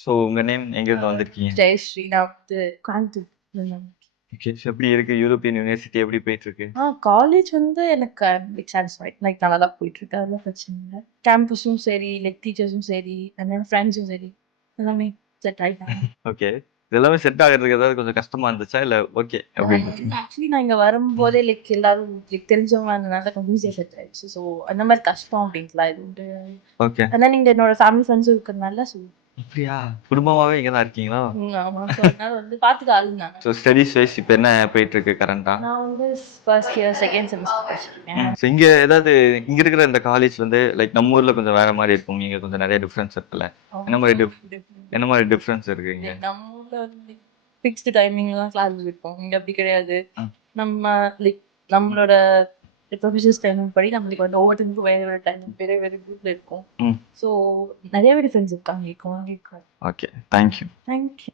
So உங்க name எங்கேருந்து வந்திருக்கீங்க? ஜெயஸ்ரீ. நான் வந்து கோயம்புத்தூர். ஓகே. எப்படி இருக்கு யூரோப்பியன் யூனிவர்சிட்டி எப்படி போயிட்டு இருக்கு? காலேஜ் வந்து எனக்கு சாட்டிஸ்ஃபைட். லைக் நல்லா தான் போயிட்டு இருக்கு. அதெல்லாம் பிரச்சனை இல்லை. கேம்பஸும் சரி, லைக் டீச்சர்ஸும் சரி, என்னோட ஃப்ரெண்ட்ஸும் சரி, எல்லாமே செட் ஆயிட்டாங்க. ஓகே. இதெல்லாமே செட் ஆகுறதுக்கு ஏதாவது கொஞ்சம் கஷ்டமா இருந்துச்சா? இல்ல ஓகே அப்படின்னு? ஆக்சுவலி நான் இங்க வரும்போதே லைக் எல்லாரும் லைக் தெரிஞ்சவங்க இருந்தனால கொஞ்சம் ஈஸியாக செட் ஆயிடுச்சு. ஸோ அந்த மாதிரி கஷ்டம் அப்படின்ட்டுலாம் எதுவும். ஓகே. அதனால நீங்க என்னோட ஃபேமிலி ஃப்ரெண்ட்ஸும் இருக்கிறதுனால அப்படியா? குடும்பமாவே இங்க தான் இருக்கீங்களா? ஆமா. ஸோ அதனால வந்து பார்த்துக்க ஆள் இருந்தாங்க. ஸோ ஸ்டடீஸ் வைஸ் இப்போ என்ன போயிட்டு இருக்கு கரண்டா? நான் வந்து ஃபர்ஸ்ட் இயர் செகண்ட் செமஸ்டர் படிச்சிருக்கேன். ஸோ இங்க ஏதாவது இங்க இருக்கிற இந்த காலேஜ் வந்து லைக் நம்ம ஊர்ல கொஞ்சம் வேற மாதிரி இருக்கும். இங்க கொஞ்சம் நிறைய டிஃபரன்ஸ் இருக்குல்ல. என்ன மாதிரி டிஃபரன்ஸ் இருக்கு இங்க? நம்ம ஊர்ல வந்து ஃபிக்ஸ்டு டைமிங்ல தான் கிளாஸ் இருக்கும். இங்க அப்படி கிடையாது. நம்ம லைக் நம்மளோட ப்ரொஃபஷனல்ஸ் டைமிங் படி நம்மளுக்கு வந்து ஒவ்வொருத்தருக்கும் வேற வேற டைமிங் வேற வேற குரூப்ல இருக்கும். ஸோ நிறையவே டிஃபரன்ஸ் இருக்காங்க. ஓகே. தேங்க்யூ. தேங்க்யூ.